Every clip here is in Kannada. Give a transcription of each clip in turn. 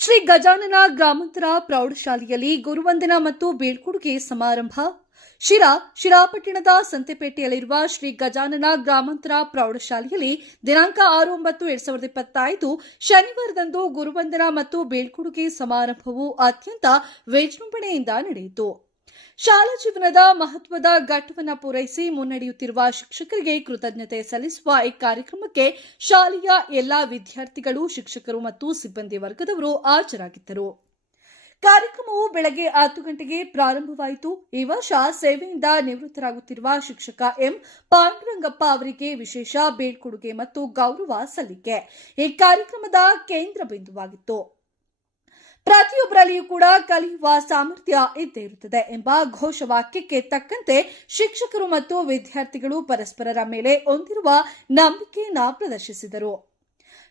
ಶ್ರೀ ಗಜಾನನ ಗ್ರಾಮಾಂತರ ಪ್ರೌಢಶಾಲೆಯಲ್ಲಿ ಗುರುವಂದನ ಮತ್ತು ಬೀಳ್ಕೊಡುಗೆ ಸಮಾರಂಭ. ಶಿರಾ, ಶಿರಾಪಟ್ಟಣದ ಸಂತೆಪೇಟೆಯಲ್ಲಿರುವ ಶ್ರೀ ಗಜಾನನ ಗ್ರಾಮಾಂತರ ಪ್ರೌಢಶಾಲೆಯಲ್ಲಿ ದಿನಾಂಕ ಆರು ಒಂಬತ್ತು ಎರಡ್ ಸಾವಿರದ ಇಪ್ಪತ್ತೈದು ಶನಿವಾರದಂದು ಗುರುವಂದನ ಮತ್ತು ಬೀಳ್ಕೊಡುಗೆ ಸಮಾರಂಭವು ಅತ್ಯಂತ ವಿಜೃಂಭಣೆಯಿಂದ ನಡೆಯಿತು. ಶಾಲಾ ಜೀವನದ ಮಹತ್ವದ ಘಟ್ಟವನ್ನು ಪೂರೈಸಿ ಮುನ್ನಡೆಯುತ್ತಿರುವ ಶಿಕ್ಷಕರಿಗೆ ಕೃತಜ್ಞತೆ ಸಲ್ಲಿಸುವ ಈ ಕಾರ್ಯಕ್ರಮಕ್ಕೆ ಶಾಲೆಯ ಎಲ್ಲಾ ವಿದ್ಯಾರ್ಥಿಗಳು, ಶಿಕ್ಷಕರು ಮತ್ತು ಸಿಬ್ಬಂದಿ ವರ್ಗದವರು ಹಾಜರಾಗಿದ್ದರು. ಕಾರ್ಯಕ್ರಮವು ಬೆಳಗ್ಗೆ ಹತ್ತು ಗಂಟೆಗೆ ಪ್ರಾರಂಭವಾಯಿತು. ಈ ವರ್ಷ ಸೇವೆಯಿಂದ ನಿವೃತ್ತರಾಗುತ್ತಿರುವ ಶಿಕ್ಷಕ ಎಂ. ಪಾಂಡುರಂಗಪ್ಪ ಅವರಿಗೆ ವಿಶೇಷ ಬೀಳ್ಕೊಡುಗೆ ಮತ್ತು ಗೌರವ ಸಲ್ಲಿಕೆ. ಈ ಕಾರ್ಯಕ್ರಮದ ಕೇಂದ್ರ ಬಿಂದುವಾಗಿತ್ತು. ಪ್ರತಿಯೊಬ್ಬರಲ್ಲಿಯೂ ಕೂಡ ಕಲಿಯುವ ಸಾಮರ್ಥ್ಯ ಇದ್ದೇ ಇರುತ್ತದೆ ಎಂಬ ಘೋಷವಾಕ್ಯಕ್ಕೆ ತಕ್ಕಂತೆ ಶಿಕ್ಷಕರು ಮತ್ತು ವಿದ್ಯಾರ್ಥಿಗಳು ಪರಸ್ಪರರ ಮೇಲೆ ಹೊಂದಿರುವ ನಂಬಿಕೆಯನ್ನ ಪ್ರದರ್ಶಿಸಿದರು.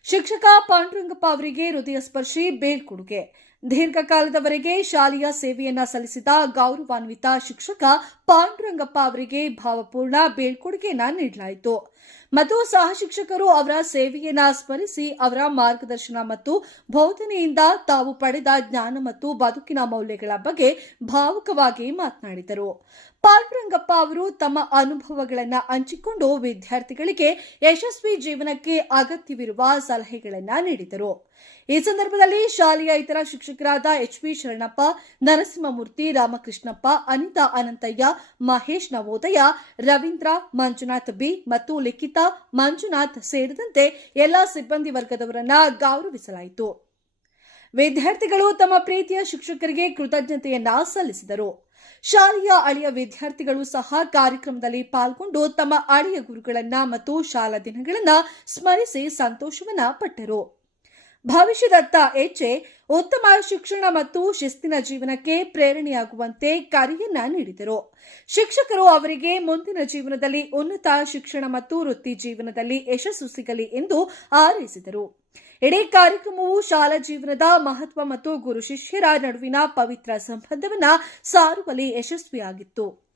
ಶಿಕ್ಷಕ ಪಾಂಡುರಂಗಪ್ಪ ಅವರಿಗೆ ಹೃದಯ ಸ್ಪರ್ಶಿ ಬೀಳ್ಕೊಡುಗೆ. ದೀರ್ಘಕಾಲದವರೆಗೆ ಶಾಲೆಯ ಸೇವೆಯನ್ನ ಸಲ್ಲಿಸಿದ ಗೌರವಾನ್ವಿತ ಶಿಕ್ಷಕ ಪಾಂಡುರಂಗಪ್ಪ ಅವರಿಗೆ ಭಾವಪೂರ್ಣ ಬೀಳ್ಕೊಡುಗೆಯನ್ನ ನೀಡಲಾಯಿತು. ಮತ್ತು ಸಹ ಶಿಕ್ಷಕರು ಅವರ ಸೇವೆಯನ್ನ ಸ್ಮರಿಸಿ ಅವರ ಮಾರ್ಗದರ್ಶನ ಮತ್ತು ಬೋಧನೆಯಿಂದ ತಾವು ಪಡೆದ ಜ್ಞಾನ ಮತ್ತು ಬದುಕಿನ ಮೌಲ್ಯಗಳ ಬಗ್ಗೆ ಭಾವುಕವಾಗಿ ಮಾತನಾಡಿದರು. ಪಾಂಡುರಂಗಪ್ಪ ಅವರು ತಮ್ಮ ಅನುಭವಗಳನ್ನು ಹಂಚಿಕೊಂಡು ವಿದ್ಯಾರ್ಥಿಗಳಿಗೆ ಯಶಸ್ವಿ ಜೀವನಕ್ಕೆ ಅಗತ್ಯವಿರುವ ಸಲಹೆಗಳನ್ನು ನೀಡಿದರು. ಈ ಸಂದರ್ಭದಲ್ಲಿ ಶಾಲೆಯ ಇತರ ಶಿಕ್ಷಕರಾದ ಎಚ್ಪಿ ಶರಣಪ್ಪ, ನರಸಿಂಹಮೂರ್ತಿ, ರಾಮಕೃಷ್ಣಪ್ಪ, ಅನಿತಾ ಅನಂತಯ್ಯ, ಮಹೇಶ್ ನವೋದಯ, ರವೀಂದ್ರ, ಮಂಜುನಾಥ್ ಬಿ ಮತ್ತು ಲಿಖಿತಾ, ಮಂಜುನಾಥ್ ಸೇರಿದಂತೆ ಎಲ್ಲಾ ಸಿಬ್ಬಂದಿ ವರ್ಗದವರನ್ನ ಗೌರವಿಸಲಾಯಿತು. ವಿದ್ಯಾರ್ಥಿಗಳು ತಮ್ಮ ಪ್ರೀತಿಯ ಶಿಕ್ಷಕರಿಗೆ ಕೃತಜ್ಞತೆಯನ್ನ ಸಲ್ಲಿಸಿದರು. ಶಾಲೆಯ ಅಳಿಯ ವಿದ್ಯಾರ್ಥಿಗಳು ಸಹ ಕಾರ್ಯಕ್ರಮದಲ್ಲಿ ಪಾಲ್ಗೊಂಡು ತಮ್ಮ ಅಳಿಯ ಗುರುಗಳನ್ನ ಮತ್ತು ಶಾಲಾ ದಿನಗಳನ್ನ ಸ್ಮರಿಸಿ ಸಂತೋಷವನ್ನ ಪಟ್ಟರು. ಭವಿಷ್ಯದತ್ತ ಹೆಜ್ಜೆ ಉತ್ತಮ ಶಿಕ್ಷಣ ಮತ್ತು ಶಿಸ್ತಿನ ಜೀವನಕ್ಕೆ ಪ್ರೇರಣೆಯಾಗುವಂತೆ ಕರೆಯನ್ನ ನೀಡಿದರು. ಶಿಕ್ಷಕರು ಅವರಿಗೆ ಮುಂದಿನ ಜೀವನದಲ್ಲಿ ಉನ್ನತ ಶಿಕ್ಷಣ ಮತ್ತು ವೃತ್ತಿ ಜೀವನದಲ್ಲಿ ಯಶಸ್ಸು ಸಿಗಲಿ ಎಂದು ಹಾರೈಸಿದರು. ಇಡೀ ಕಾರ್ಯಕ್ರಮವು ಶಾಲಾ ಜೀವನದ ಮಹತ್ವ ಮತ್ತು ಗುರು ಶಿಷ್ಯರ ನಡುವಿನ ಪವಿತ್ರ ಸಂಬಂಧವನ್ನ ಸಾರುವಲ್ಲಿ ಯಶಸ್ವಿಯಾಗಿತ್ತು.